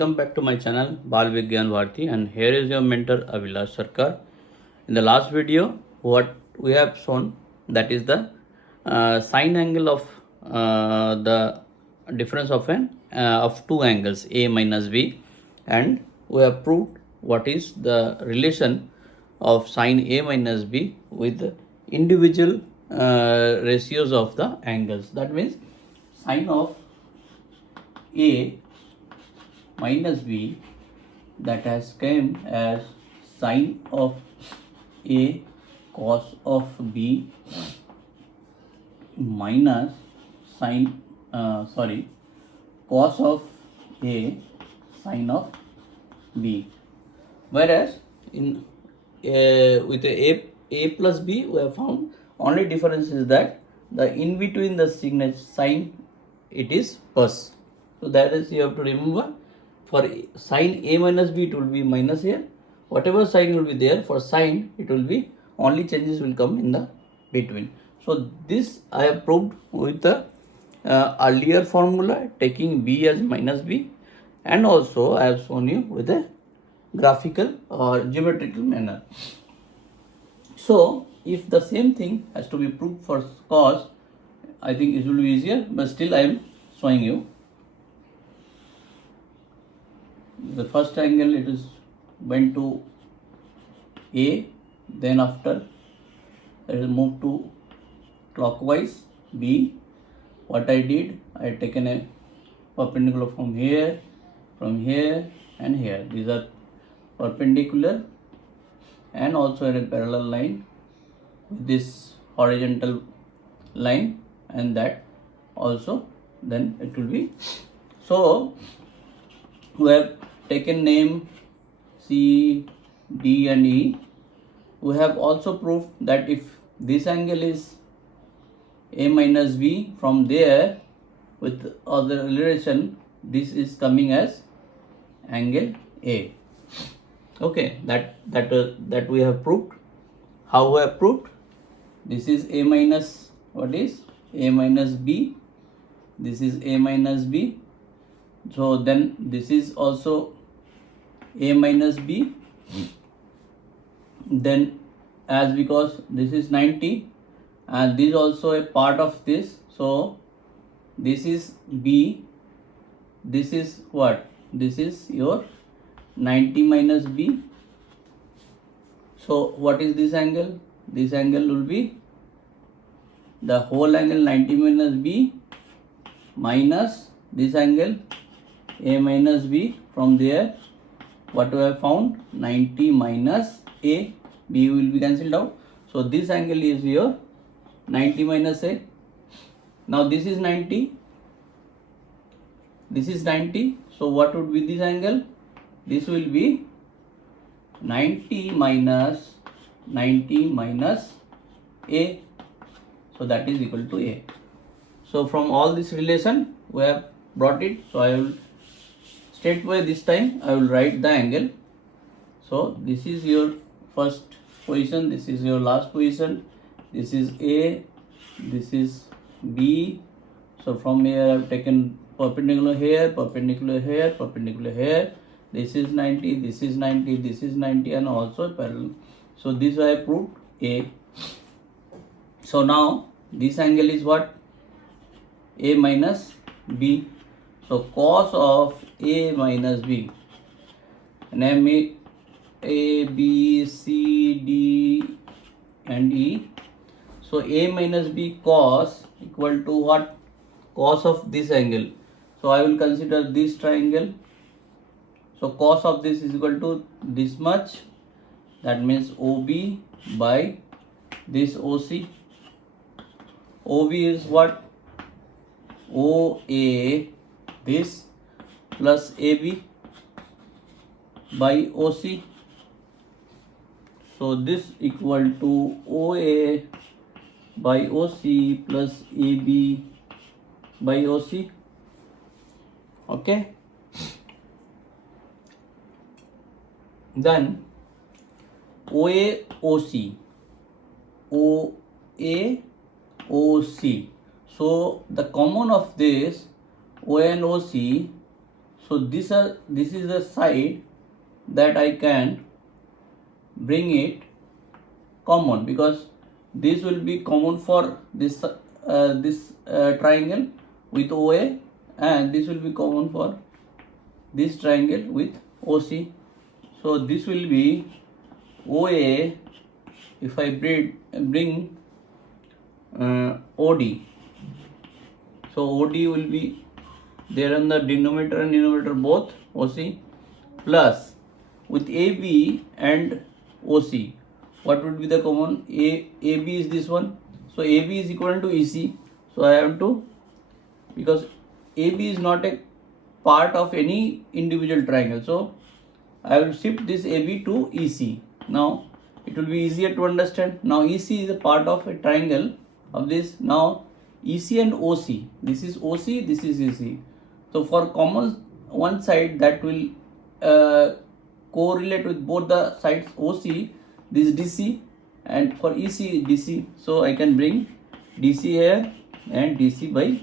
welcome back to my channel Bal Vigyan Bharti, and here is your mentor Avilash Sarkar. In the last video, what we have shown, that is the sine angle of the difference of two angles A minus B, and we have proved what is the relation of sine A minus B with individual ratios of the angles. That means sine of A minus B, that has came as sine of A cos of B minus cos of A sine of B. Whereas in with A plus B, we have found only difference is that the in between the signature sign, it is plus. So that is, you have to remember, for sine A minus B it will be minus here. Whatever sign will be there, for sine it will be only changes will come in the between. So this I have proved with the earlier formula, taking B as minus B, and also I have shown you with a graphical or geometrical manner. So if the same thing has to be proved for cos, I think it will be easier, but still I am showing you. The first angle, it is went to A, then after it will move to clockwise B. What I did, I had taken a perpendicular from here, and here. These are perpendicular and also in a parallel line with this horizontal line, and that also then it will be. So we have taken name C, D and E. We have also proved that if this angle is A minus B, from there with other relation, this is coming as angle A. Okay, that we have proved. How we have proved? This is A minus, what is A minus B, this is A minus B. So then this is also A minus B. Then as because this is 90 and this is also a part of this, so this is B, this is what? This is your 90 minus B. So what is this angle? This angle will be the whole angle 90 minus B minus this angle A minus B. From there, what we have found? 90 minus A, B will be cancelled out. So this angle is your 90 minus A. Now this is 90, this is 90. So what would be this angle? This will be 90 minus A. So that is equal to A. So from all this relation we have brought it. So I will straightway this time I will write the angle. So this is your first position, this is your last position, this is A, this is B. So from here I have taken perpendicular here, perpendicular here, perpendicular here. This is 90, this is 90, this is 90, and also parallel. So this I have proved A. So now this angle is what? A minus B. So cos of A minus B. Name it A, B, C, D and E. So A minus B cos equal to what? Cos of this angle. So I will consider this triangle. So cos of this is equal to this much. That means OB by this OC. OB is what? OA, this, plus AB by OC. So this equal to OA by OC plus AB by OC. Okay. Then OA OC, OA OC. So the common of this O and OC, So this is the side that I can bring it common, because this will be common for this triangle with OA, and this will be common for this triangle with OC. So this will be OA. If I bring OD, so OD will be there in the denominator and numerator both, OC, plus with AB and OC, what would be the common? AB is this one, so AB is equal to EC. So I have to, because AB is not a part of any individual triangle, so I will shift this AB to EC. Now it will be easier to understand. Now EC is a part of a triangle of this. Now EC and OC, this is OC, this is EC. So for common one side, that will correlate with both the sides OC, this DC, and for EC DC. So I can bring DC here and DC by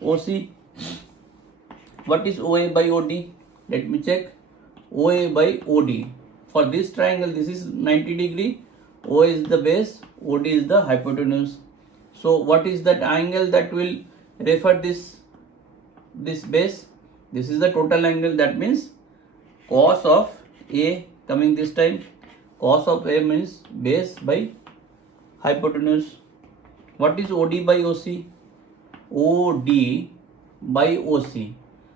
OC. What is OA by OD? Let me check. OA by OD. For this triangle, this is 90 degree. OA is the base, OD is the hypotenuse. So what is that angle that will refer this base? This is the total angle. That means cos of A coming this time. Cos of A means base by hypotenuse. What is OD by OC? OD by OC.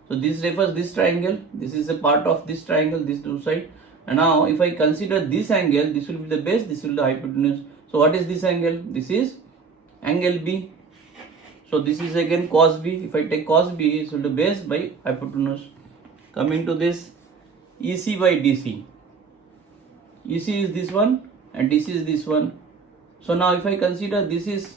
So this refers this triangle. This is a part of this triangle, these two sides. And now if I consider this angle, this will be the base, this will be the hypotenuse. So what is this angle? This is angle B. So this is again cos B. If I take cos B, it will be base by hypotenuse. Coming to this, EC by DC. EC is this one and DC is this one. So now if I consider this is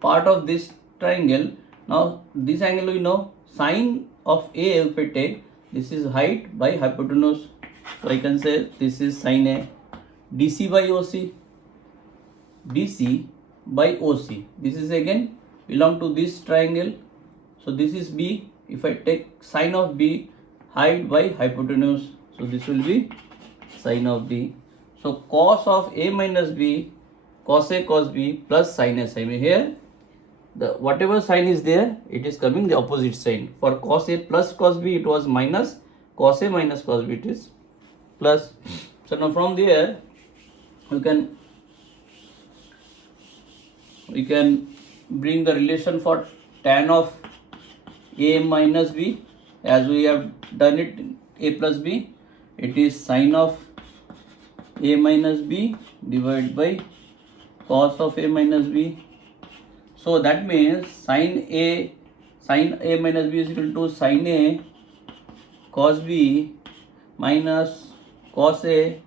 part of this triangle, now this angle we know, sine of A, if I take, this is height by hypotenuse. So I can say this is sine A. DC by OC. DC by OC. This is again belong to this triangle. So this is B. If I take sine of B, height by hypotenuse. So this will be sine of B. So cos of A minus B, cos A cos B plus sine A sine B. Here the whatever sign is there, it is coming the opposite sign. For cos A plus cos B, it was minus. Cos A minus cos B, it is plus. So now from there we can bring the relation for tan of A minus B, as we have done it in A plus B. It is sine of A minus B divided by cos of A minus B. So that means sine A minus B is equal to sine A cos B minus cos A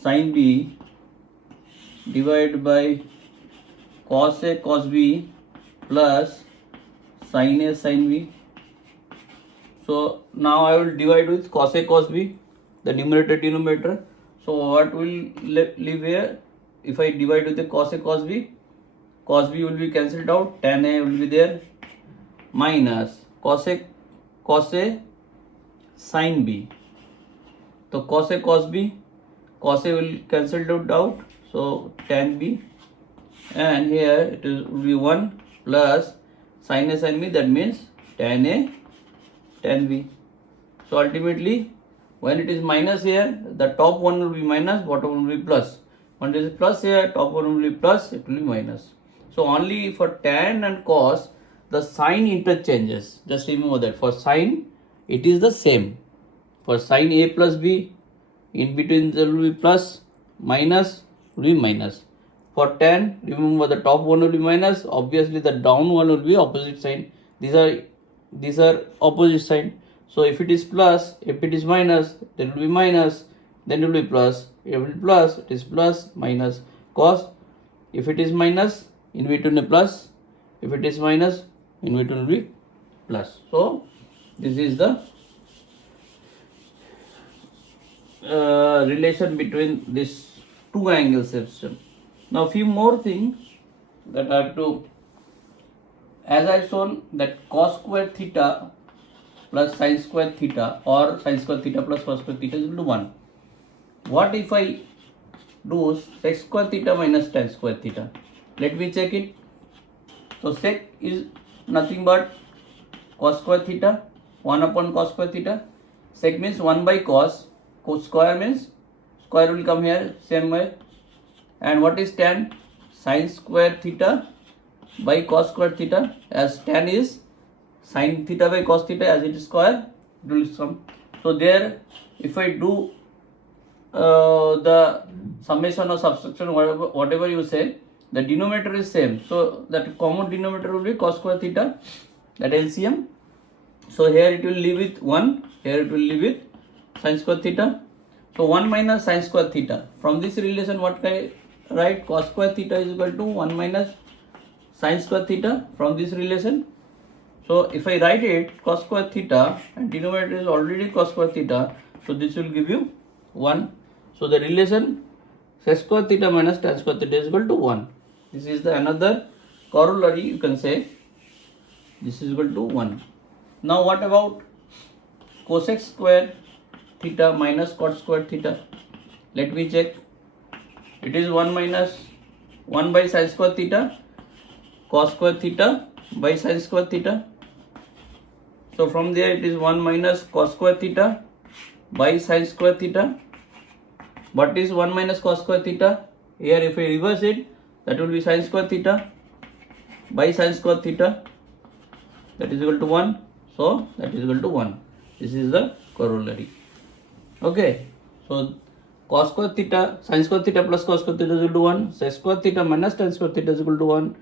sine B divided by cos A cos B plus sine A sine B. So now I will divide with cos A cos B, the numerator denominator. So what will leave here? If I divide with the cos A cos B will be cancelled out, tan A will be there, minus cos A sine B. So cos A cos B, cos A will cancelled out, so tan B, and here it will be 1 plus sine A sine B, that means tan A tan B. So ultimately when it is minus here, the top one will be minus, bottom one will be plus. When it is plus here, top one will be plus, it will be minus. So only for tan and cos, the sign interchanges. Just remember that for sine, it is the same. For sine A plus B, in between there will be plus, minus will be minus. For tan, remember the top one will be minus, obviously the down one will be opposite sign. These are opposite sign. So if it is plus, if it is minus, then it will be minus, then it will be plus. If it will be plus, it is plus, minus. Cos, if it is minus, in between a plus, if it is minus, in between will be plus. So this is the relation between this two angle system. Now few more things that I have to, as I have shown that cos square theta plus sin square theta or sin square theta plus cos square theta is equal to 1. What if I do sec square theta minus tan square theta? Let me check it. So sec is nothing but cos square theta, 1 upon cos square theta. Sec means 1 by cos, cos square means square will come here same way. And what is tan? Sin square theta by cos square theta, as tan is sin theta by cos theta, as it is square, it will come. So there, if I do the summation or subtraction, whatever you say, the denominator is same. So that common denominator will be cos square theta, that LCM. So here it will leave with 1, here it will leave with sin square theta. So 1 minus sin square theta. From this relation, what can I write? Cos square theta is equal to 1 minus sin square theta from this relation. So if I write it cos square theta and denominator is already cos square theta, so this will give you 1. So the relation sec square theta minus tan square theta is equal to 1. This is the another corollary, you can say this is equal to 1. Now what about cosec square theta minus cot square theta? Let me check. It is 1 minus 1 by sin square theta, cos square theta by sin square theta. So from there it is 1 minus cos square theta by sin square theta. What is 1 minus cos square theta? Here if I reverse it, that will be sin square theta by sin square theta, that is equal to 1. So that is equal to 1. This is the corollary. Okay. So cos square theta, sin square theta plus cos square theta is equal to 1. Sec square theta minus tan square theta is equal to 1.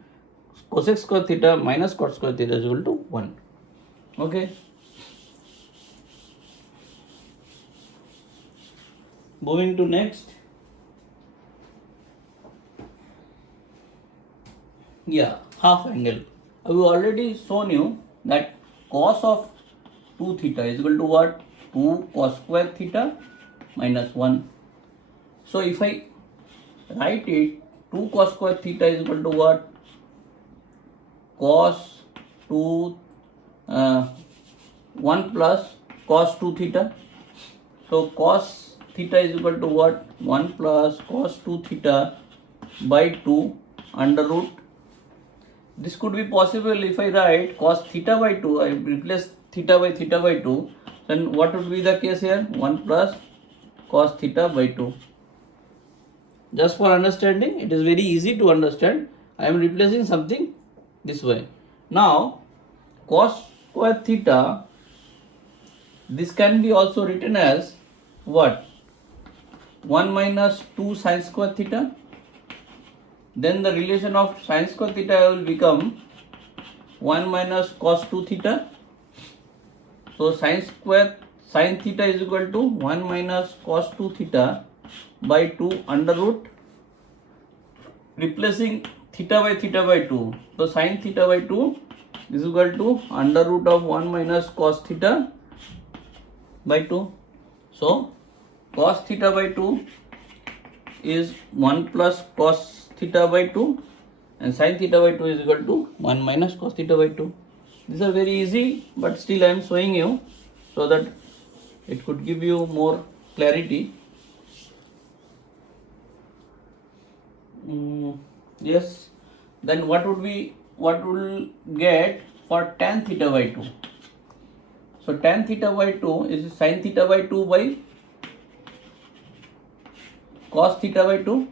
Cosec square theta minus cot square theta is equal to 1. Okay. Moving to next. Yeah, half angle. I have already shown you that cos of 2 theta is equal to what? 2 cos square theta minus 1. So if I write it, 2 cos square theta is equal to what? Cos 2 1 plus cos 2 theta. So cos theta is equal to what? 1 plus cos 2 theta by 2 under root. This could be possible if I write cos theta by 2, I replace theta by 2, then what would be the case here? 1 plus cos theta by 2. Just for understanding, it is very easy to understand. I am replacing something this way. Now, cos square theta, this can be also written as what? 1 minus 2 sin square theta. Then the relation of sin square theta will become 1 minus cos 2 theta. So sin theta is equal to 1 minus cos 2 theta by 2 under root, replacing theta by 2. So sin theta by 2 is equal to under root of 1 minus cos theta by 2. So cos theta by 2 is 1 plus cos theta by 2 and sin theta by 2 is equal to 1 minus cos theta by 2. These are very easy, but still I am showing you so that it could give you more clarity. Yes. Then what will get for tan theta by 2? So tan theta by 2 is sin theta by 2 by cos theta by 2.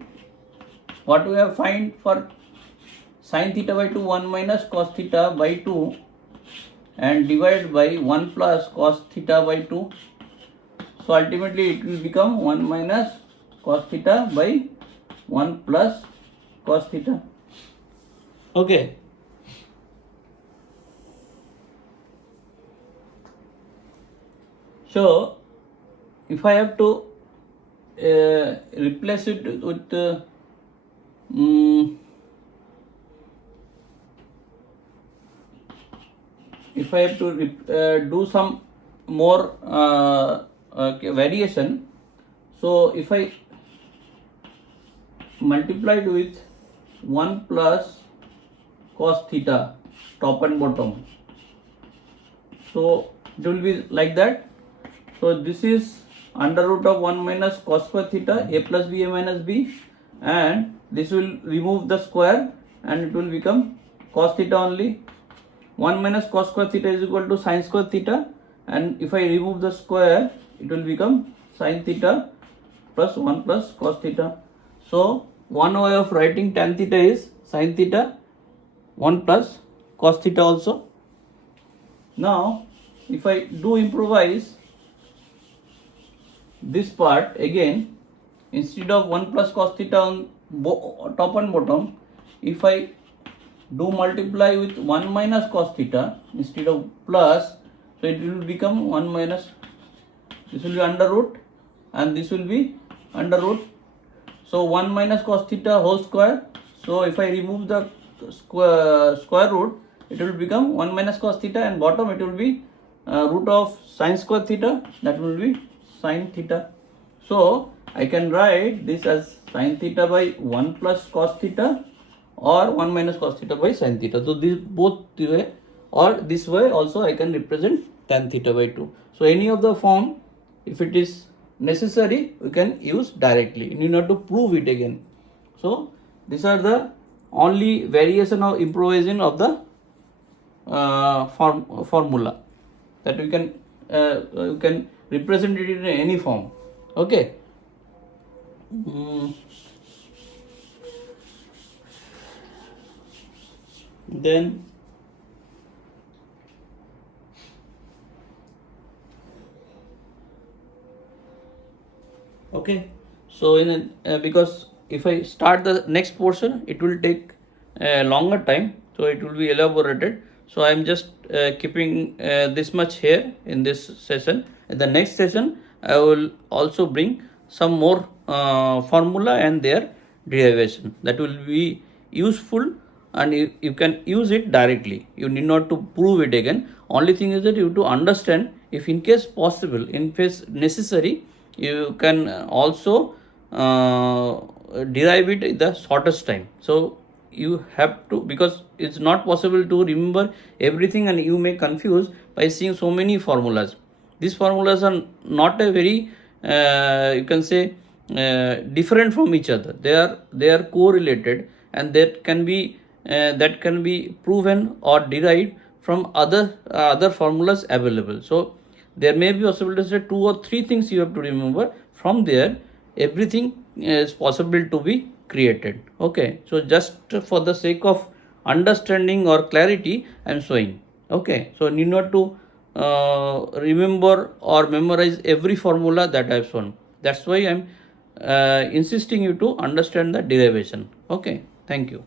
What we have find for sin theta by 2? 1 minus cos theta by 2 and divide by 1 plus cos theta by 2. So ultimately it will become 1 minus cos theta by 1 plus cos theta. Okay. So if I have to replace it with if I have to do some more variation, so if I multiplied with 1 plus cos theta top and bottom, so it will be like that. So this is under root of 1 minus cos square theta a plus b a minus b, and this will remove the square and it will become cos theta only. 1 minus cos square theta is equal to sin square theta, and if I remove the square it will become sin theta plus 1 plus cos theta. So one way of writing tan theta is sin theta 1 plus cos theta also. Now if I do improvise this part again, instead of 1 plus cos theta on top and bottom, if I do multiply with 1 minus cos theta instead of plus, so it will become 1 minus, this will be under root and this will be under root. So 1 minus cos theta whole square. So if I remove the square root, it will become 1 minus cos theta, and bottom it will be root of sin square theta, that will be sin theta. So I can write this as sin theta by 1 plus cos theta or 1 minus cos theta by sin theta. So this both the way, or this way also I can represent tan theta by 2. So any of the form, if it is necessary, we can use directly. You need not to prove it again. So these are the only variation of improvisation of the formula, that we can represent it in any form. Okay. Then okay, so in because if I start the next portion, it will take a longer time, so it will be elaborated. So I am just keeping this much here in this session. In the next session, I will also bring some more formula and their derivation that will be useful, and you can use it directly. You need not to prove it again. Only thing is that you have to understand, if in case possible, in case necessary, you can also derive it in the shortest time. So you have to, because it's not possible to remember everything and you may confuse by seeing so many formulas. These formulas are not a very you can say different from each other. They are correlated, and that can be proven or derived from other formulas available. So there may be possible to say 2 or 3 things you have to remember. From there, everything is possible to be created. Okay, so just for the sake of understanding or clarity, I am showing. Okay, so need not to remember or memorize every formula that I have shown. That's why I am insisting you to understand the derivation. Okay, thank you.